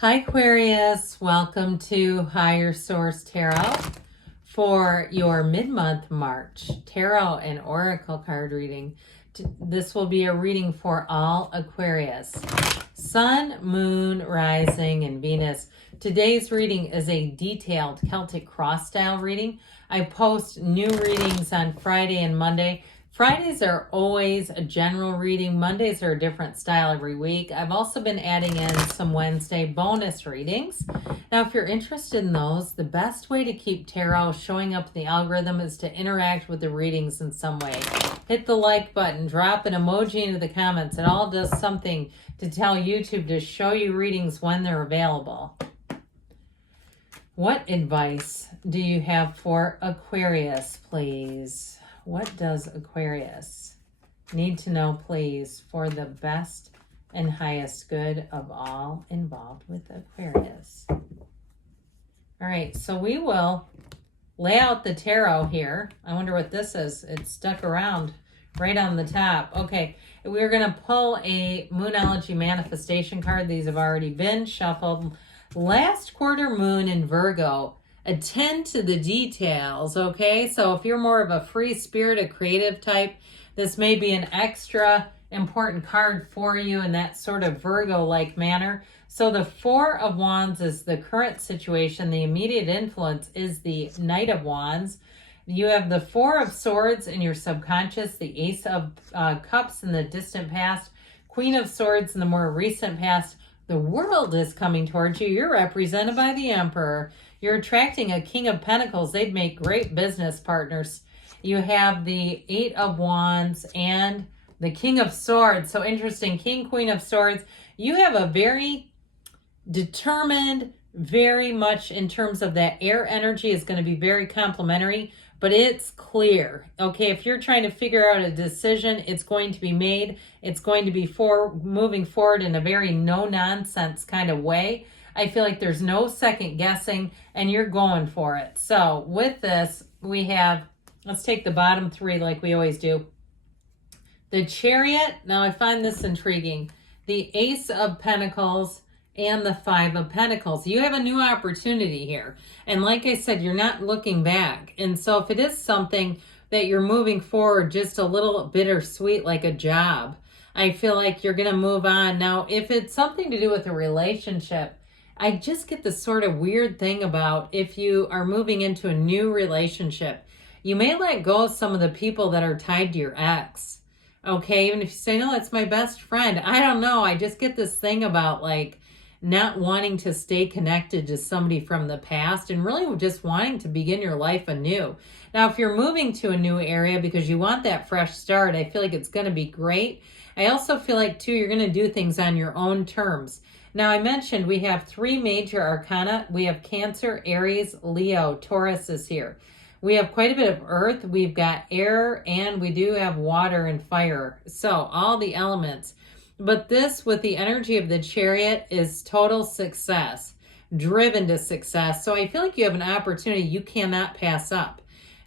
Hi Aquarius, welcome to Higher Source Tarot for your mid-month March tarot and oracle card reading. This will be a reading for all Aquarius, Sun, Moon, Rising, and Venus. Today's reading is a detailed Celtic cross style reading. I post new readings on Friday and Monday. Fridays are always a general reading. Mondays are a different style every week. I've also been adding in some Wednesday bonus readings. Now, if you're interested in those, the best way to keep tarot showing up in the algorithm is to interact with the readings in some way. Hit the like button, drop an emoji into the comments. It all does something to tell YouTube to show you readings when they're available. What advice do you have for Aquarius, please? What does Aquarius need to know, please, for the best and highest good of all involved with Aquarius? All right, so we will lay out the tarot here. I wonder what this is. It's stuck around right on the top. Okay, we're going to pull a Moonology manifestation card. These have already been shuffled. Last quarter moon in Virgo. Attend to the details, okay? So if you're more of a free spirit, a creative type, this may be an extra important card for you in that sort of Virgo-like manner. So the Four of Wands is the current situation. The immediate influence is the Knight of Wands. You have the Four of Swords in your subconscious, the Ace of Cups in the distant past, Queen of Swords in the more recent past. The world is coming towards you. You're represented by the Emperor. You're attracting a King of Pentacles. They'd make great business partners. You have the Eight of Wands and the King of Swords. So interesting. King, Queen of Swords. You have a very determined, very much in terms of that air energy is going to be very complementary, but it's clear. Okay, if you're trying to figure out a decision, it's going to be made. It's going to be moving forward in a very no-nonsense kind of way. I feel like there's no second guessing and you're going for it. So with this, we have, let's take the bottom three like we always do. The Chariot, now I find this intriguing. The Ace of Pentacles and the Five of Pentacles. You have a new opportunity here. And like I said, you're not looking back. And so if it is something that you're moving forward just a little bittersweet like a job, I feel like you're going to move on. Now, if it's something to do with a relationship, I just get this sort of weird thing about if you are moving into a new relationship, you may let go of some of the people that are tied to your ex. Okay, even if you say, no, it's my best friend. I don't know. I just get this thing about like not wanting to stay connected to somebody from the past and really just wanting to begin your life anew. Now, if you're moving to a new area because you want that fresh start, I feel like it's going to be great. I also feel like, too, you're going to do things on your own terms. Now, I mentioned we have three major arcana. We have Cancer, Aries, Leo, Taurus is here. We have quite a bit of earth. We've got air, and we do have water and fire. So all the elements. But this, with the energy of the Chariot, is total success, driven to success. So I feel like you have an opportunity you cannot pass up.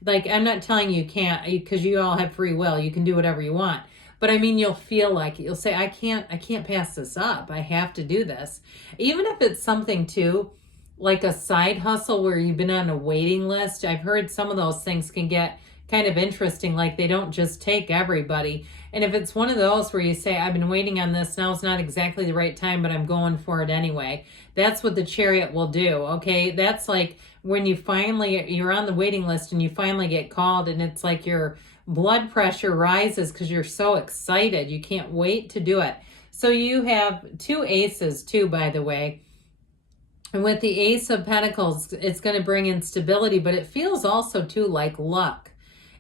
Like, I'm not telling you can't, because you all have free will. You can do whatever you want. But I mean, you'll feel like it. You'll say, I can't pass this up. I have to do this. Even if it's something too, like a side hustle where you've been on a waiting list. I've heard some of those things can get kind of interesting. Like they don't just take everybody. And if it's one of those where you say, I've been waiting on this, now it's not exactly the right time, but I'm going for it anyway. That's what the Chariot will do. Okay. That's like when you're on the waiting list and you finally get called and it's like your blood pressure rises because you're so excited. You can't wait to do it. So you have two aces too, by the way. And with the Ace of Pentacles, it's going to bring in stability, but it feels also too like luck.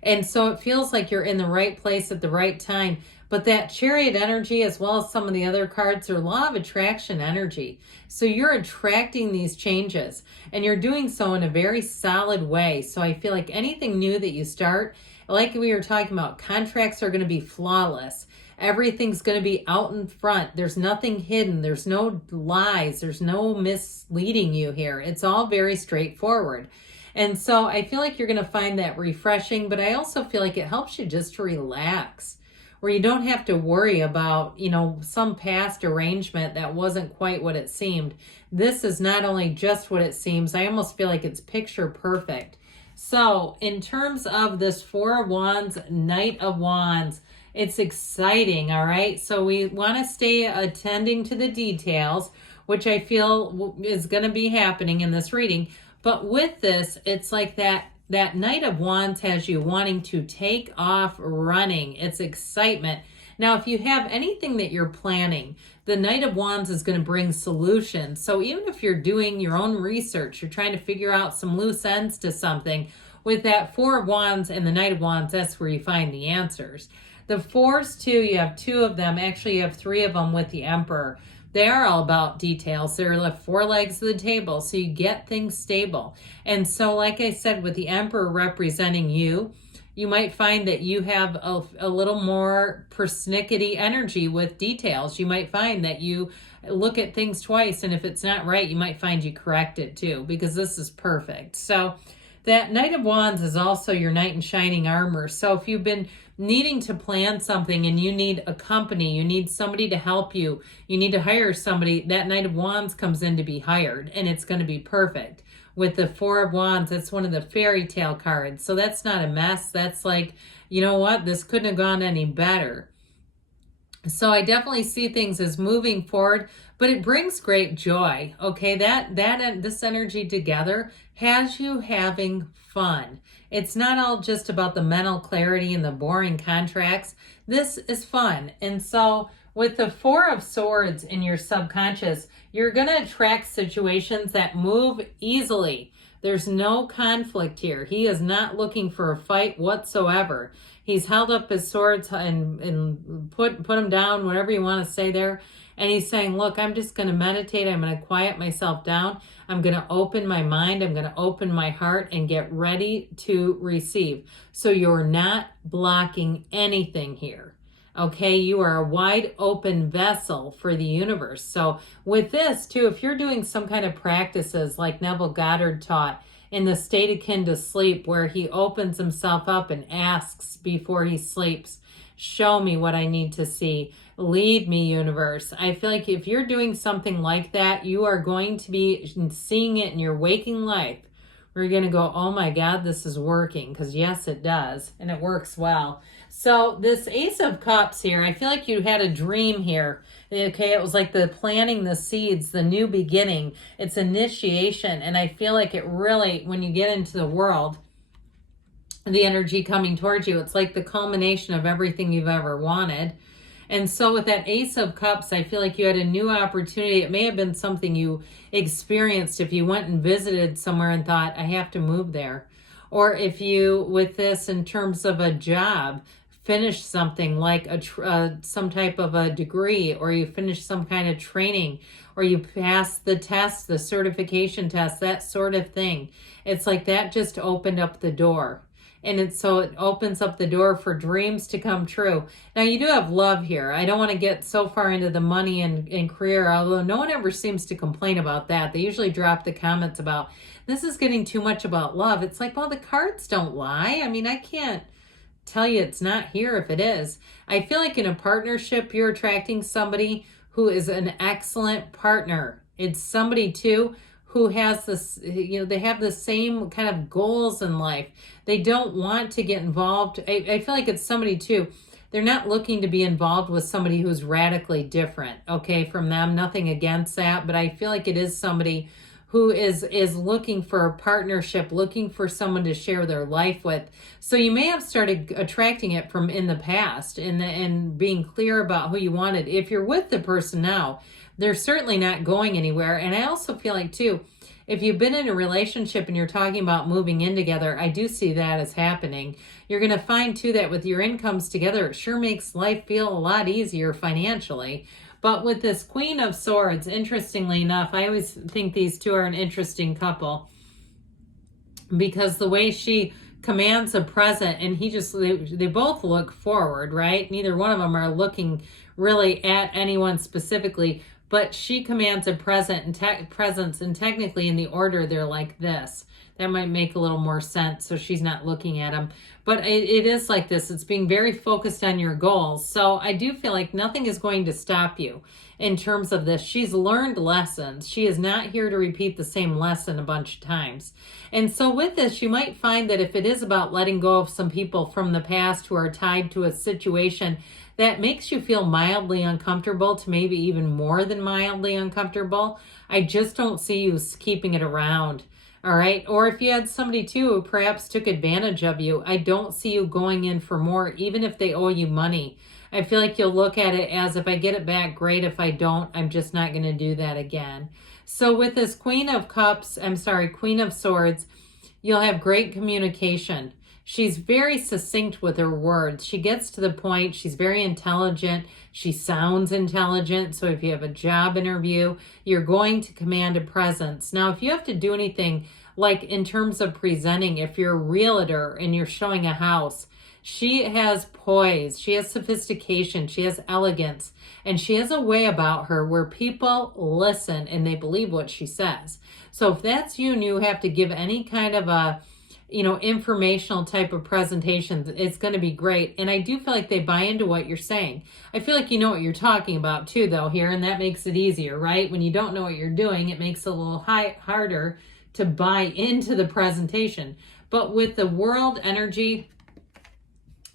And so it feels like you're in the right place at the right time. But that Chariot energy, as well as some of the other cards, are law of attraction energy. So you're attracting these changes and you're doing so in a very solid way. So I feel like anything new that you start, like we were talking about, contracts are going to be flawless. Everything's going to be out in front. There's nothing hidden. There's no lies. There's no misleading you here. It's all very straightforward. And so I feel like you're going to find that refreshing, but I also feel like it helps you just to relax. where you don't have to worry about, you know, some past arrangement that wasn't quite what it seemed. This is not only just what it seems, I almost feel like it's picture perfect. So in terms of this Four of Wands, Knight of Wands, it's exciting, all right? So we want to stay attending to the details, which I feel is going to be happening in this reading. But with this, it's like that Knight of Wands has you wanting to take off running. It's excitement. Now, if you have anything that you're planning, the Knight of Wands is going to bring solutions. So even if you're doing your own research, you're trying to figure out some loose ends to something, with that Four of Wands and the Knight of Wands, that's where you find the answers. The fours too, you have two of them. Actually, you have three of them with the Emperor. They are all about details. They're the four legs of the table, so you get things stable. And so, like I said, with the Emperor representing you, you might find that you have a little more persnickety energy with details. You might find that you look at things twice, and if it's not right, you might find you correct it too, because this is perfect. So that Knight of Wands is also your knight in shining armor. So if you've been needing to plan something and you need a company, you need somebody to help you, you need to hire somebody, that Knight of Wands comes in to be hired, and it's going to be perfect. With the Four of Wands, it's one of the fairy tale cards. So that's not a mess. That's like, you know what? This couldn't have gone any better. So I definitely see things as moving forward, but it brings great joy. Okay, this energy together has you having fun. It's not all just about the mental clarity and the boring contracts. This is fun. And so with the Four of Swords in your subconscious, you're going to attract situations that move easily. There's no conflict here. He is not looking for a fight whatsoever. He's held up his swords and put them down, whatever you want to say there. And he's saying, look, I'm just going to meditate. I'm going to quiet myself down. I'm going to open my mind. I'm going to open my heart and get ready to receive. So you're not blocking anything here. Okay, you are a wide open vessel for the universe. So with this too, if you're doing some kind of practices like Neville Goddard taught, in the state akin to sleep, where he opens himself up and asks before he sleeps, show me what I need to see. Lead me, universe. I feel like if you're doing something like that, you are going to be seeing it in your waking life. We're going to go, oh my God, this is working. Because yes, it does. And it works well. So this Ace of Cups here, I feel like you had a dream here. Okay, it was like the planting the seeds, the new beginning. It's initiation. And I feel like it really, when you get into the world, the energy coming towards you, it's like the culmination of everything you've ever wanted. And so with that Ace of Cups, I feel like you had a new opportunity. It may have been something you experienced if you went and visited somewhere and thought, I have to move there. Or if you, with this in terms of a job, finish something like some type of a degree, or you finish some kind of training, or you pass the test, the certification test, that sort of thing. It's like that just opened up the door. And so it opens up the door for dreams to come true. Now, you do have love here. I don't want to get so far into the money and career, although no one ever seems to complain about that. They usually drop the comments about, this is getting too much about love. It's like, well, the cards don't lie. I mean, I can't tell you it's not here if it is. I feel like in a partnership, you're attracting somebody who is an excellent partner. It's somebody, too, who has this, they have the same kind of goals in life. They don't want to get involved. I feel like it's somebody too. They're not looking to be involved with somebody who's radically different, okay, from them. Nothing against that, but I feel like it is somebody who is looking for a partnership, looking for someone to share their life with. So you may have started attracting it from in the past and being clear about who you wanted. If you're with the person now, they're certainly not going anywhere. And I also feel like too, if you've been in a relationship and you're talking about moving in together, I do see that as happening. You're going to find too that with your incomes together, it sure makes life feel a lot easier financially. But with this Queen of Swords, interestingly enough, I always think these two are an interesting couple, because the way she commands a present, and they both look forward, right? Neither one of them are looking really at anyone specifically, but she commands a presence, and technically in the order they're like this. That might make a little more sense, so she's not looking at them. But it is like this. It's being very focused on your goals. So I do feel like nothing is going to stop you in terms of this. She's learned lessons. She is not here to repeat the same lesson a bunch of times. And so with this, you might find that if it is about letting go of some people from the past who are tied to a situation that makes you feel mildly uncomfortable to maybe even more than mildly uncomfortable, I just don't see you keeping it around. All right. Or if you had somebody too who perhaps took advantage of you, I don't see you going in for more, even if they owe you money. I feel like you'll look at it as, if I get it back, great. If I don't, I'm just not going to do that again. So with this Queen of Swords, you'll have great communication. She's very succinct with her words. She gets to the point. She's very intelligent. She sounds intelligent. So if you have a job interview, you're going to command a presence. Now, if you have to do anything like in terms of presenting, if you're a realtor and you're showing a house, she has poise, she has sophistication, she has elegance, and she has a way about her where people listen and they believe what she says. So if that's you and you have to give any kind of a informational type of presentations, it's going to be great. And I do feel like they buy into what you're saying. I feel like you know what you're talking about too, though, here, and that makes it easier, right? When you don't know what you're doing, it makes it a little harder to buy into the presentation. But with the world energy,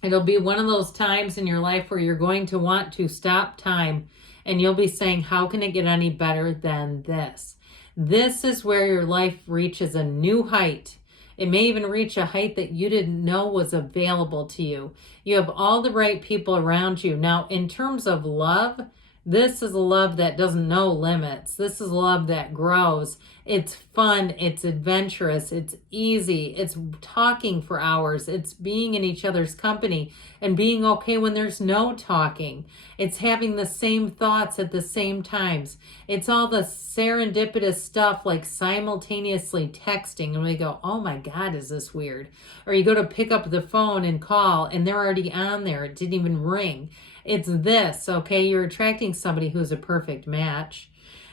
it'll be one of those times in your life where you're going to want to stop time and you'll be saying, how can it get any better than this? This is where your life reaches a new height. It may even reach a height that you didn't know was available to you. You have all the right people around you. Now, in terms of love, this is a love that doesn't know limits. This is love that grows. It's fun. It's adventurous. It's easy. It's talking for hours. It's being in each other's company and being okay when there's no talking. It's having the same thoughts at the same times. It's all the serendipitous stuff like simultaneously texting and we go, oh my God, is this weird? Or you go to pick up the phone and call and they're already on there. It didn't even ring. It's this, okay? You're attracting somebody who's a perfect match.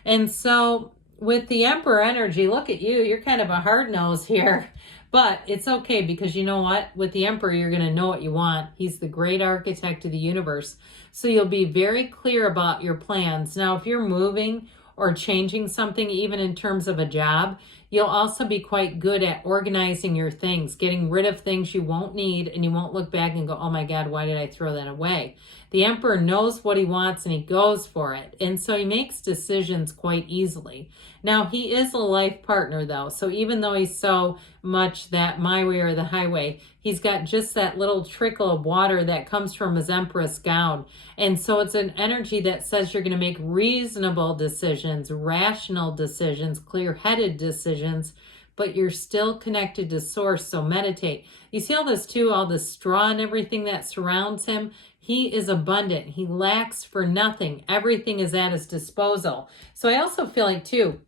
And so with the Emperor energy, look at you. You're kind of a hard nose here. But it's okay because you know what? With the Emperor, you're going to know what you want. He's the great architect of the universe. So you'll be very clear about your plans. Now, if you're moving or changing something, even in terms of a job, you'll also be quite good at organizing your things, getting rid of things you won't need, and you won't look back and go, oh my God, why did I throw that away? The Emperor knows what he wants and he goes for it. And so he makes decisions quite easily. Now, he is a life partner though. So even though he's so much that my way or the highway, he's got just that little trickle of water that comes from his Empress gown. And so it's an energy that says you're going to make reasonable decisions, rational decisions, clear-headed decisions, but you're still connected to source. So meditate. You see all this too, all the straw and everything that surrounds him. He is abundant. He lacks for nothing. Everything is at his disposal. So I also feel like too,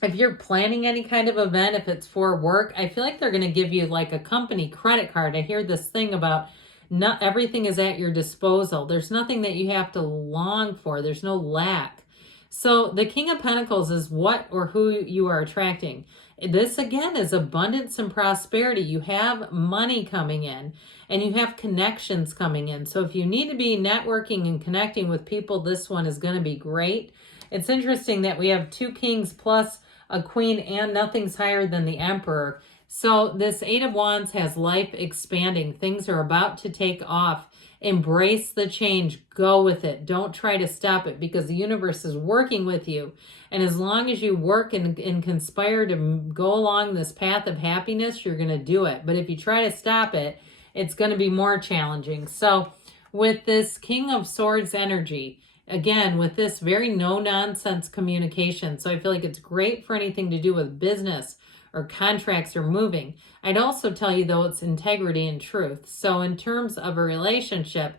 if you're planning any kind of event, if it's for work, I feel like they're going to give you like a company credit card. I hear this thing about not everything is at your disposal. There's nothing that you have to long for. There's no lack. So the King of Pentacles is what or who you are attracting. This again is abundance and prosperity. You have money coming in and you have connections coming in. So if you need to be networking and connecting with people, this one is going to be great. It's interesting that we have 2 kings plus a queen and nothing's higher than the Emperor. So this 8 of Wands has life expanding. Things are about to take off. Embrace the change. Go with it. Don't try to stop it because the universe is working with you. And as long as you work and conspire to go along this path of happiness, you're going to do it. But if you try to stop it, it's going to be more challenging. So with this King of Swords energy, again, with this very no-nonsense communication. So I feel like it's great for anything to do with business or contracts or moving. I'd also tell you, though, it's integrity and truth. So in terms of a relationship,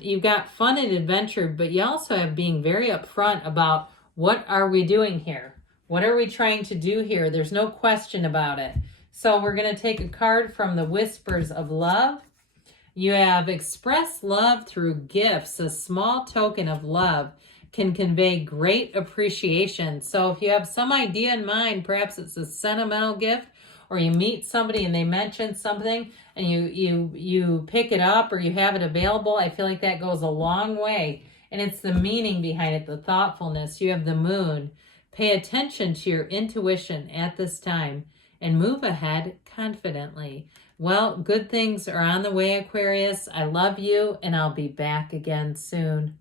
you've got fun and adventure, but you also have being very upfront about what are we doing here? What are we trying to do here? There's no question about it. So we're going to take a card from the Whispers of Love. You have expressed love through gifts, a small token of love can convey great appreciation. So if you have some idea in mind, perhaps it's a sentimental gift, or you meet somebody and they mention something and you pick it up or you have it available, I feel like that goes a long way. And it's the meaning behind it, the thoughtfulness. You have the moon. Pay attention to your intuition at this time and move ahead confidently. Well, good things are on the way, Aquarius. I love you, and I'll be back again soon.